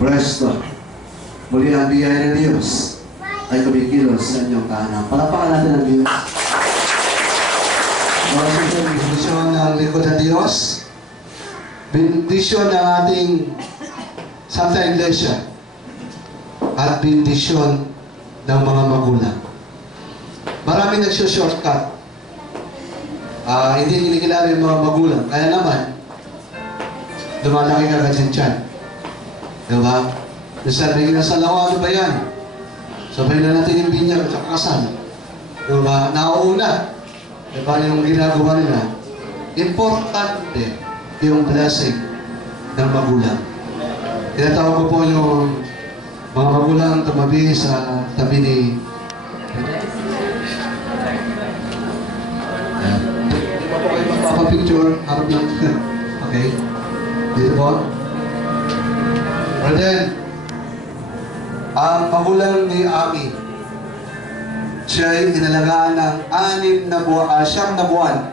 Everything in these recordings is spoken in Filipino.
Presto. Muli ang biyaya ng Diyos ay kumikilos sa inyong tahanan. Palapakan natin ang Diyos. Bendisyon ng lingkod ng Diyos. Bendisyon ng ating Santa Iglesia. At bendisyon ng mga magulang. Marami nagsushortcut. Hindi kinikilala yung mga magulang. Kaya naman, lumalaki ka kasi dyan. Diba? Sabi na sa lawa, ano ba yan? Sabay na natin yung binyag at kasal. Diba? Nauuna. Diba yung ginagawa nila? Importante yung blessing ng magulang. Tinatawag ko po yung mga magulang tumabi sa tabi ni picture, harap lang. Okay? Dito po. And then, ang magulang ni Ami, siya ay inalagaan ng 6 na buwan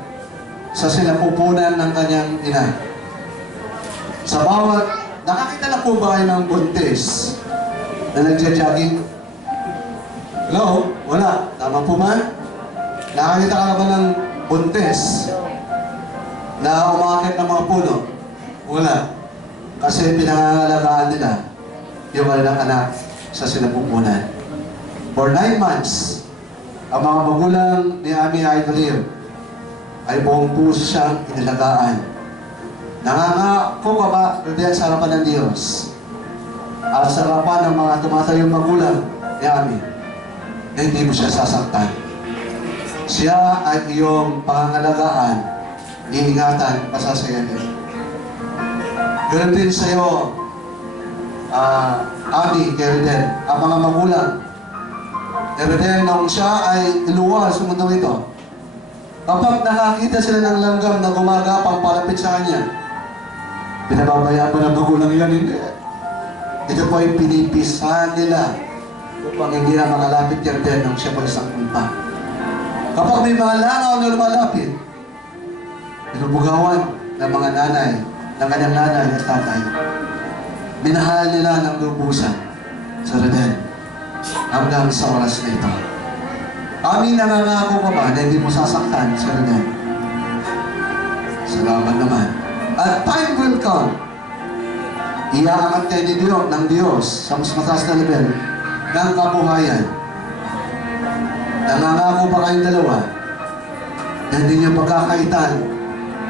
sa sinapupunan ng kanyang ina. Sa bawat, nakakita na po ba kayo ng buntis na nagja-jogging? Hello? Wala. Tama po ba? Nakakita ka na ba ng buntis na umakit ng mga puno? Wala. Kasi pinangangalagaan nila yung kanilang anak sa sinapupunan. For 9 months, ang mga magulang ni Ami Idolium ay buong puso siyang inalagaan. Nangangako ka ba diyan sa harapan ng Diyos at sa harapan ng mga tumatayong magulang ni Ami na hindi mo siya sasaktan? Siya ay iyong pangangalagaan, iingatan, pasasayanin. Ganun din sa iyo, Ami, kay Reden, ang mga magulang. Reden, nung siya ay iluwal sa mundo ito, kapag nakakita sila ng langgam na gumagapang palapit sa kanya, pinababayaan ba ng magulang yan? Hindi. Ito po ay pinipisahan nila upang hindi na makalapit kay Reden nung siya po isang kumpa. Kapag may mga langaw na lumalapit, pinubugawan ng mga nanay, ng kanyang nanay at tatay. Minahal nila ng lubusan sa Reden hanggang sa oras na ito. Ami, nangangako ka ba na hindi mo sasaktan sa Reden? Salamat naman. At time will come, iaangat kayo ni Diyos, ng Diyos sa mas mataas na level ng kabuhayan. Nangangako ba kayong dalawa na hindi niyo pagkakaitan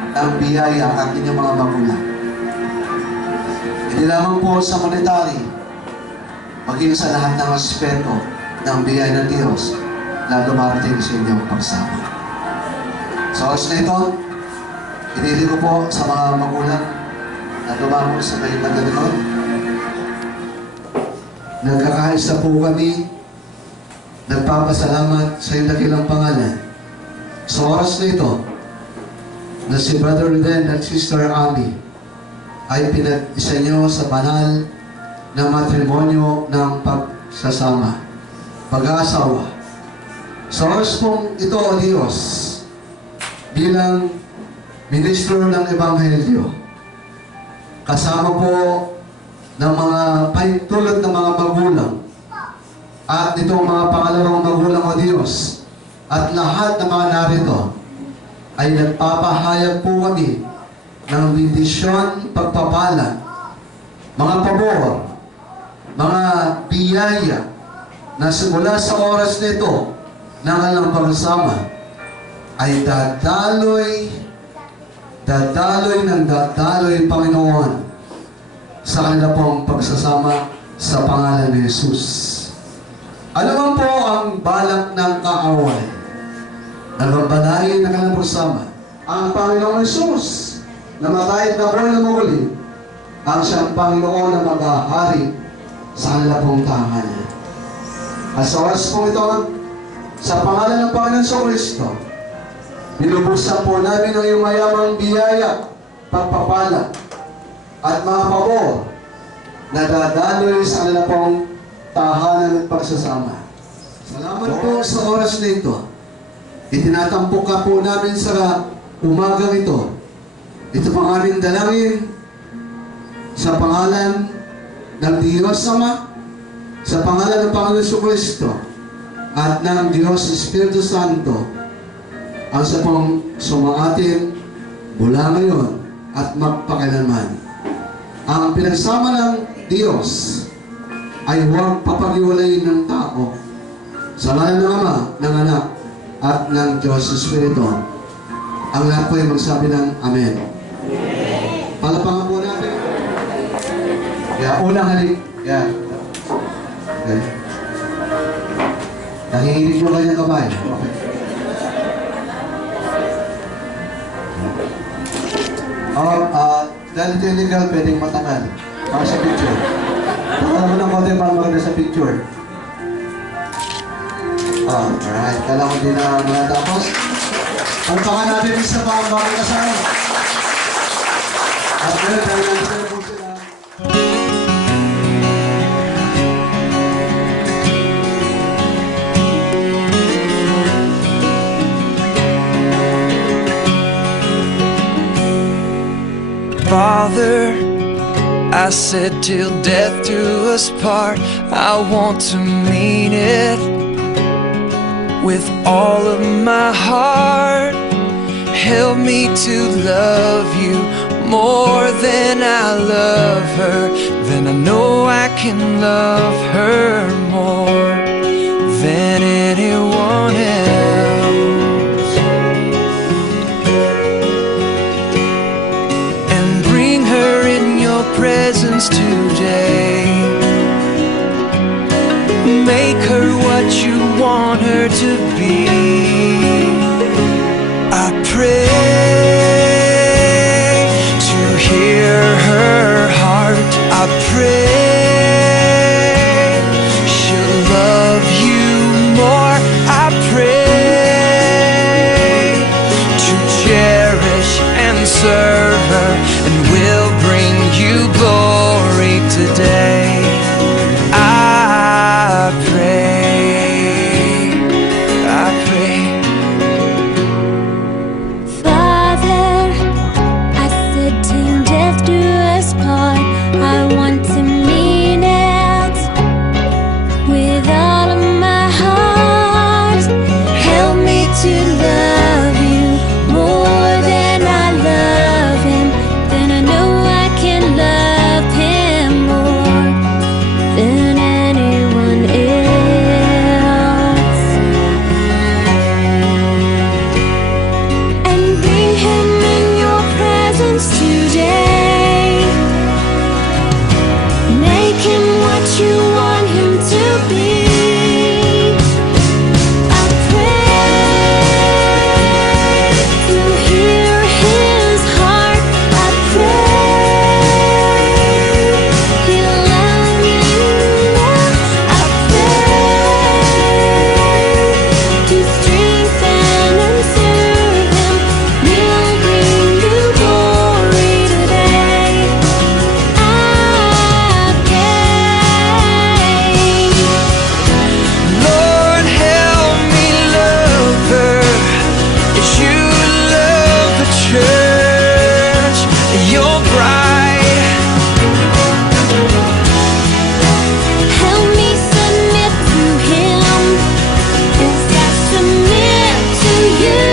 ng biyaya ang inyong mga magulang? Hindi lamang po sa monetary, maging sa lahat ng aspeto ng biyaya ng Diyos na dumarating sa inyong pagsama. Sa oras na ito, pinili ko po sa mga magulang na dumako sa may magalikod. Nagkakaisa po kami, nagpapasalamat sa iyong dakilang pangalan. Sa oras na ito, na si Brother Reden at Sister Ami ay pinag-isa nyo sa banal na matrimonyo ng pagsasama, pag-aasawa. Sa oras pong ito, O Diyos, bilang ministro ng Ebanghelyo, kasama po ng mga paintulot ng mga magulang at itong mga pangalawang magulang, O Diyos, at lahat ng mga narito, ay nagpapahayag po kami ng bendisyon, pagpapala, mga pabor, mga biyaya na simula sa oras nito ng kanilang pagsasama ay dadaloy Panginoon sa kanila pong pagsasama sa pangalan ni Jesus. Ano man po ang balak ng kaaway na babalayin na kanilang pagsasama? Ang Panginoon Jesus na matahit na buhay na muli ang siyang Panginoon na maghahari sa kanila pong tahanan. At sa oras po ito, sa pangalan ng Panginoon sa Kristo, nilubusan po namin ang iyong mayamang biyaya, pagpapala, at mga pabor na dadaloy sa kanila pong tahanan at pagsasama. Salamat po sa oras na ito. Itinatampok ka po namin sa umagang ito. Ito pang aming dalangin sa pangalan ng Diyos Ama, sa pangalan ng Panginoon Jesucristo, at ng Diyos Espiritu Santo, ang sa pong sumaatin mula ngayon at magpakailanman. Ang pinagsama ng Diyos ay huwag papagiwalayin ng tao. Sa ngalan ng Ama, ng Anak, at ng Diyos Espiritu. Ang lahat po ay magsabi ng Amen. Palapangan po natin. Kaya unang halik. Yan. Okay. Nahihinig mo kanyang kamay. Okay. Dahil ito illegal, pwedeng matagal. Para sa picture. Takalan mo ng konti para maganda sa picture. Alright. Kala ko din na matapos. Pagpakan natin isa pa ang bakit kasama. At meron tayo ng po sila. Father, I said till death do us part, I want to mean it with all of my heart. Help me to love you more than I love her. Then I know I can love her more than anyone else. Presence today. Make her what you want her to be. I pray to hear her heart. I pray she'll love you more. I pray to cherish and serve her, and will bring you glory today. I pray, I pray. Father, I said till death do us part, I want to mean it with all of my heart. Help me to love you more than I love him. Then I know I can love him more than anyone else. And bring him in your presence today. Make him what you want him to be. I pray to hear his heart. I pray he'll love you more. I pray to strengthen and serve him. We'll bring you glory today. I pray. Lord, help me love her as you love the church, your bride. Help me submit to him as I submit to you.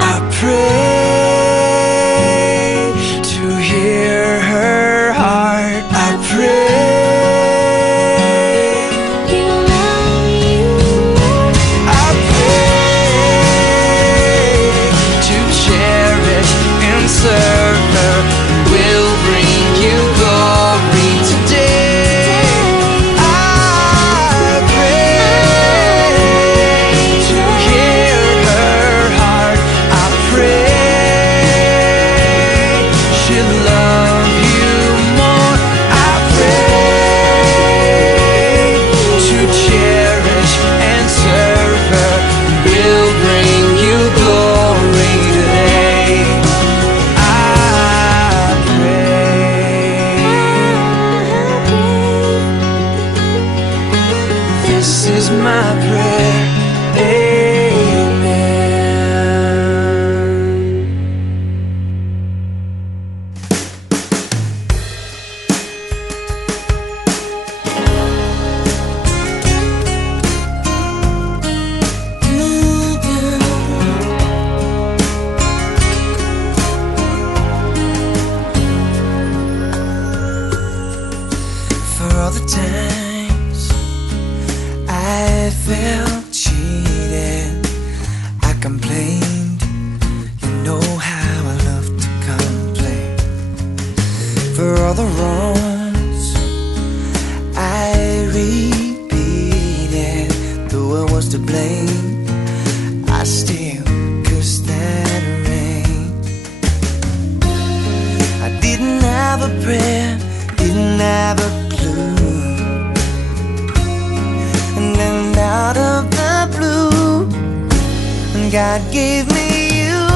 I pray to hear her heart. I pray. He'll love you more. I pray to cherish and serve her. Will bring you glory today. I pray to hear her heart. I pray she'll love you more. I pray to cherish and serve her. Will bring you glory today. I pray. This is my prayer. Amen. of a prayer, didn't have a clue. And then out of the blue, God gave me you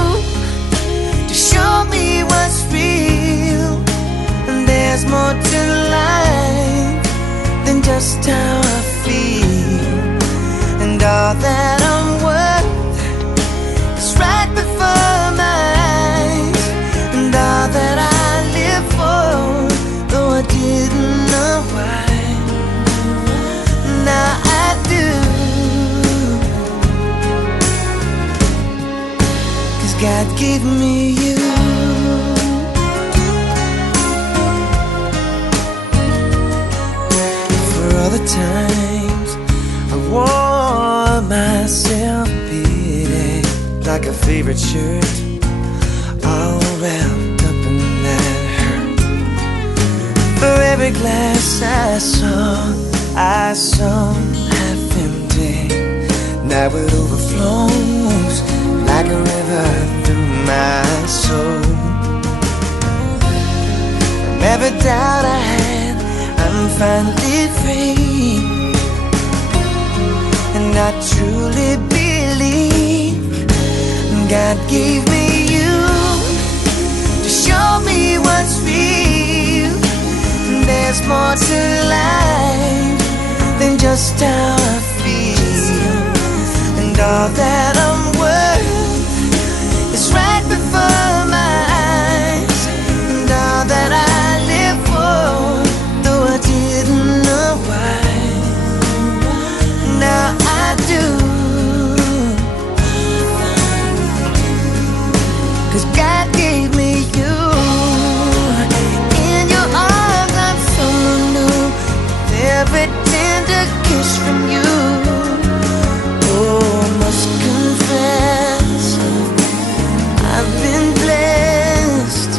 to show me what's real. And there's more to life than just how I feel. And all that I'm worth is right before my eyes. And all that I live for, though I didn't know why, now I do. 'Cause God gave me you. For all the times I wore myself beating like a favorite shirt, all wrapped up in that hurt. For every glass I saw half empty. Now it overflows like a river through my soul. From every doubt I had, I'm finally free. And I truly believe God gave me you to show me what's real. There's more to life than just how I feel. And all that I'm worth is right before my eyes. And all that I live for, though I didn't know why, now I do. 'Cause God gave me you. In your arms I'm someone new, with every tender kiss from you. Oh, I must confess, I've been blessed.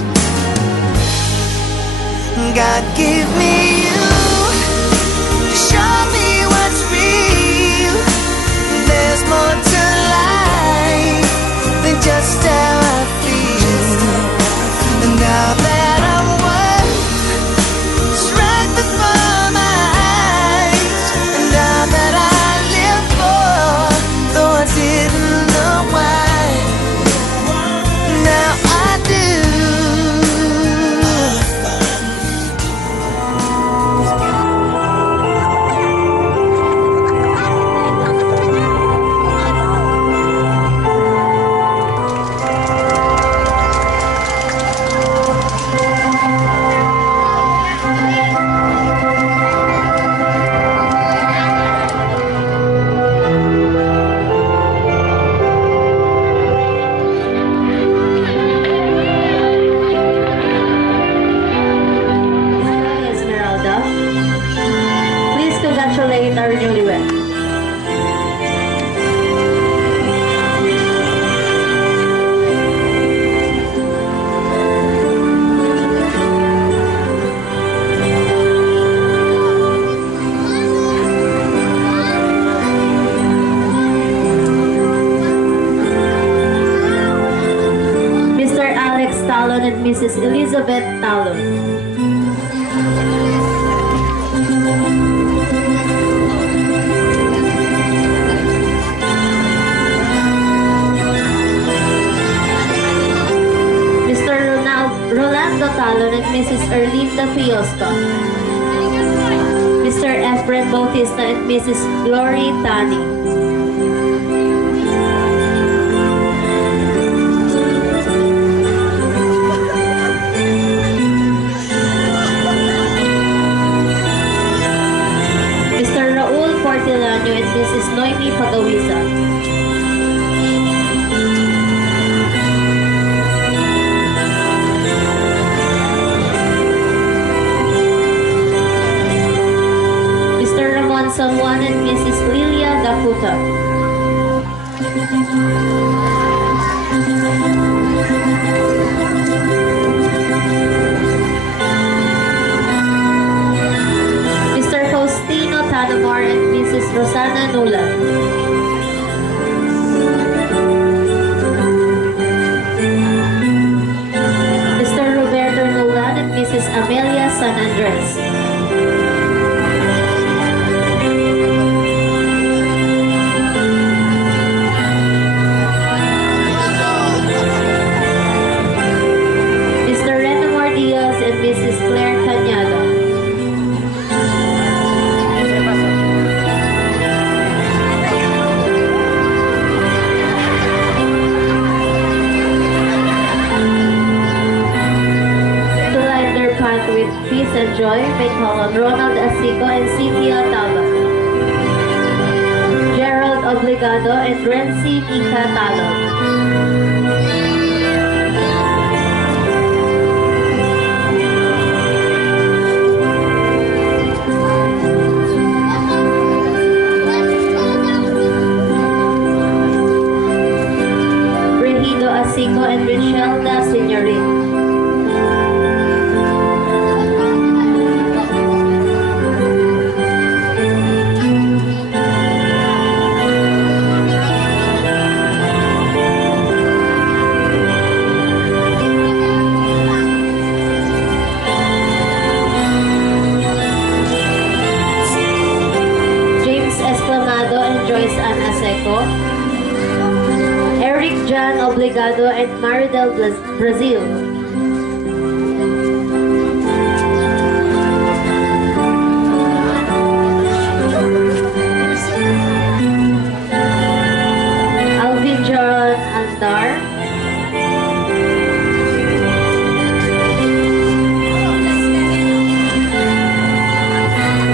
God gave me you to show me what's real. There's more to life than just how I feel. And now that I'm worth is right before my eyes. And now that I live for, though I didn't know why, now I do. Esmeralda. Please congratulate our newlywed. Mr. Alex Talon and Mrs. Elizabeth Talon. Mr. Rolando Talon and Mrs. Erlinda Fiosta. Mr. Efren Bautista and Mrs. Glory Tani. Mr. Raul Portilano and Mrs. Noemi Pagawisa. Mr. Ramon Samuan and Mrs. Lilia Daputa. Mr. Faustino Tanamar and Mrs. Rosana Nulan. Mr. Roberto Nulan and Mrs. Amelia San Andres. Mr. Renomar Diaz and Mrs. Claire Cañada. To light their path with peace and joy, may call on Ronald Asico and Cynthia Taba. Gerald Obligado and Renzi Mika Talon. Regido Asico and Richelda Signorin. James Esclamado and Joyce Ann Aseco. Eric John Obligado and Maridel Brazil. Alvin John Andar.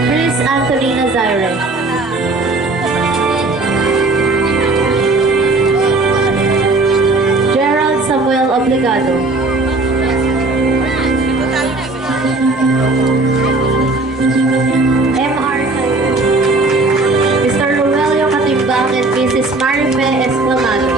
Chris Anthony Nazare. Gerald Samuel Obligado. MR Mr. Rogelio Catimbang and Mrs. Marife Esclamado.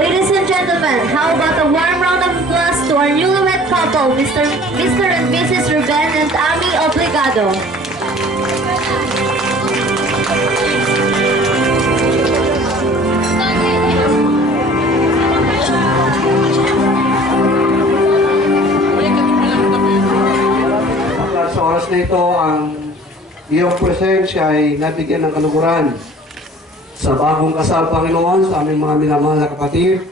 Ladies and gentlemen, how about a warm round of applause to our newlywed couple, Mr. and Mrs. Ruben and Ami Obligado. Sa oras na ito, ang iyong presensya ay nabigyan ng kaluguran sa bagong kasal, Panginoon, sa aming mga minamahal na kapatid,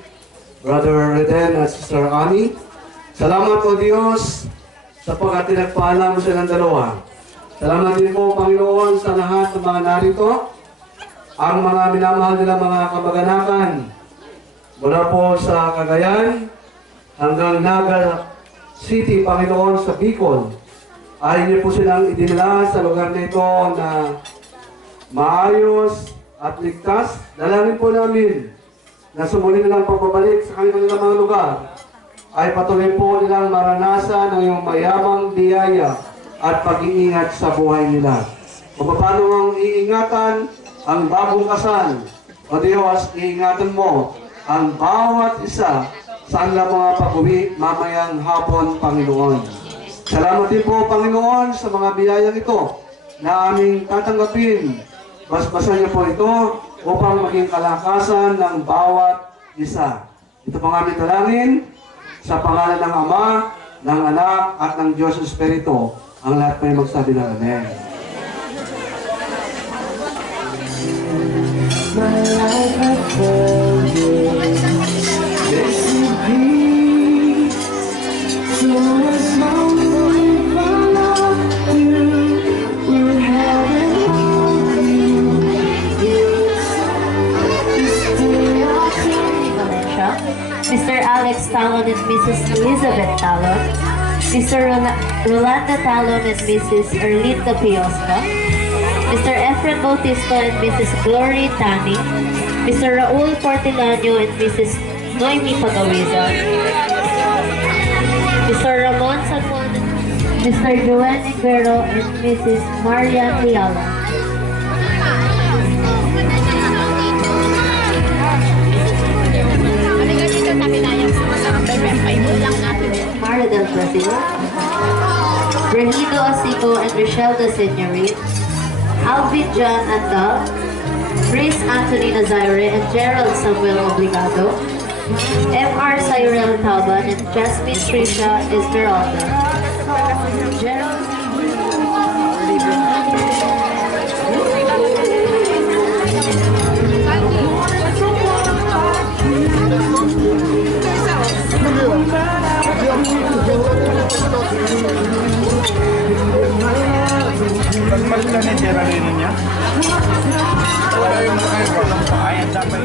Brother Reden at Sister Ami. Salamat po, Diyos, sapagkat tinagpaalam mo silang dalawa. Salamat din po, Panginoon, sa lahat ng mga narito, ang mga minamahal nila mga kamag-anakan, mula po sa Cagayan hanggang Naga City, Panginoon, sa Bicol. Ay niyo po silang idinala sa lugar na ito na maayos at ligtas. Dalangin po namin na sumuli nilang pagbabalik sa kanilang mga lugar ay patuloy po nilang maranasan ang iyong mayamang biyaya at pag-iingat sa buhay nila. Kung paano ang iingatan ang bagong kasal, o Diyos, iingatan mo ang bawat isa sa kanilang mga pag-uwi mamayang hapon, Panginoon. Salamat din po, Panginoon, sa mga biyayang ito na aming tatanggapin. Basbasan niyo po ito upang maging kalakasan ng bawat isa. Ito pang aming dalangin sa pangalan ng Ama, ng Anak, at ng Diyos Espiritu. Ang lahat may magsabi ng Amen. My life had failed you. Blessed be. So as long as we follow you, we're having all you. Valencia, Mr. Alex Talon and Mrs. Elizabeth Talon, Mr. Rolanda Talon and Mrs. Erlinda Piosca, Mr. Efren Bautista and Mrs. Glory Tani, Mr. Raul Portilano and Mrs. Noemi Pagawiza, Mr. Ramon San Juan, Mr. JoanneIguero and Mrs. Marian Liala. Maridel Brazil, Bernido Asico and Rochelle the Signorit, Alvin John Andal, Chris Anthony Nazire and Gerald Samuel Obligado, M.R. Cyril Taban and Jasmine Tricia Esmeralda. Gerald Pagmalitan ni Geraldine niya. Wala yung ayan dapat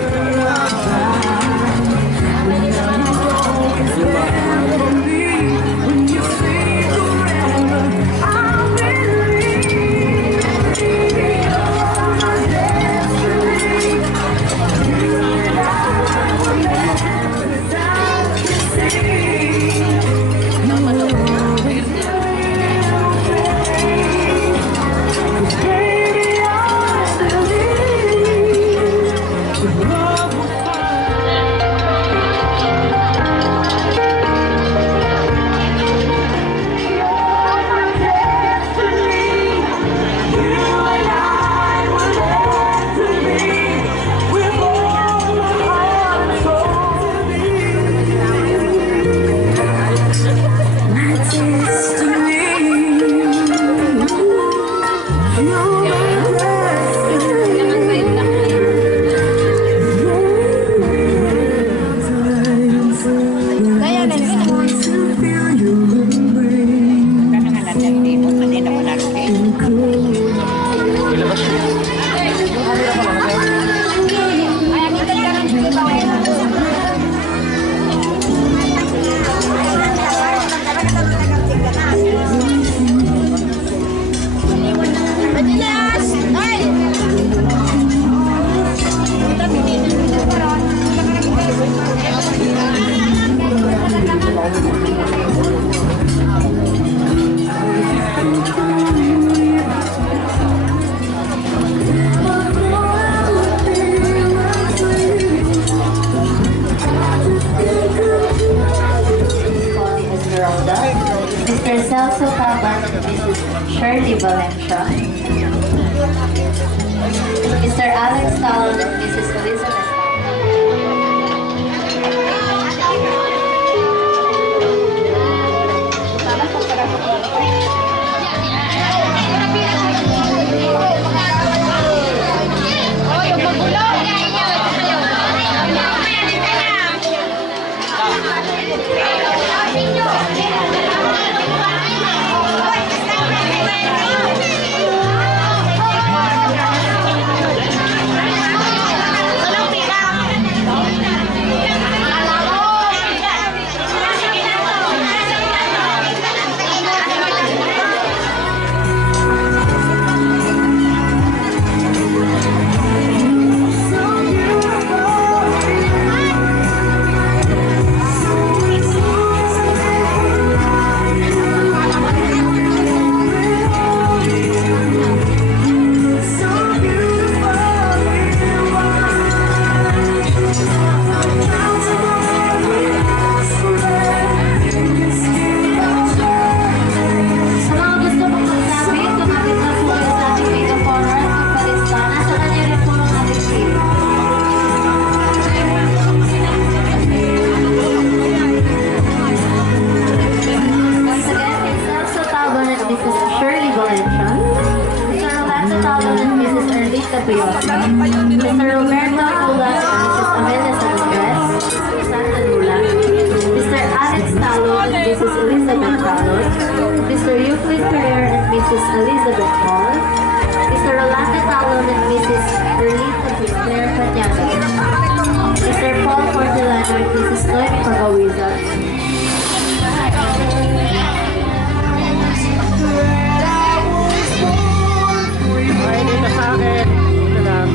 Mr. Celso Taban and Mrs. Shirley Valencia, Mr. Alex Talon and Mrs. Elizabeth Mr. Roberto Culas and Mrs. Amelia Sanchez, Santa Lula, Mr. Alex Talon and Mrs. Elizabeth Talon, Mr. Euclid Ferrer and Mrs. Elizabeth Paul, Mr. Rolando Talon and Mrs. Erlita Claire Cañada, Mr. Paul Porcelano and Mrs. Noemi Pagawizan, dito sa akin. Ito lang.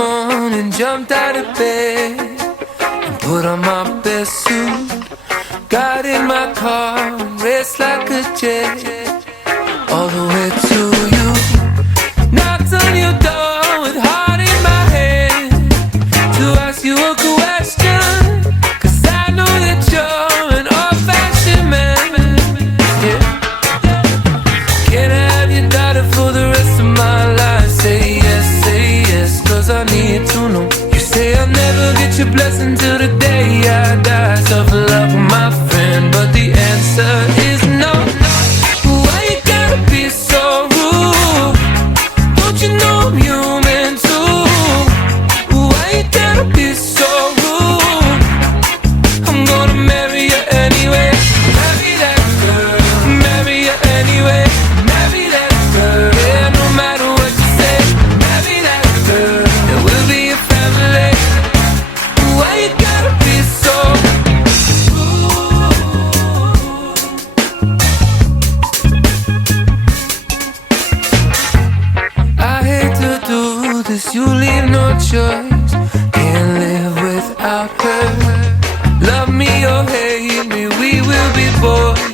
morning, jumped out of bed and put on my best suit. Got in my car and raced like a jet all the way to you. Knocked on your door with heart in my hand to ask you a question, 'cause I know that you're an old-fashioned man. Yeah. Can I have your daughter for the rest of my life? Say yes, 'cause I need to know. You say I'll never get your blessing till the day I die. Tough luck, my friend, but the answer is no. Why you gotta be so rude? Don't you know I'm human too? Why you gotta be so rude? I'm gonna marry you anyway. Marry that girl, marry you anyway. Marry that girl, yeah, no matter what you say. Marry that girl, and we'll be a family. Why you gotta be so rude? I hate to do this, you leave no choice. Can't live without her. Love me or hate me, we will be boys.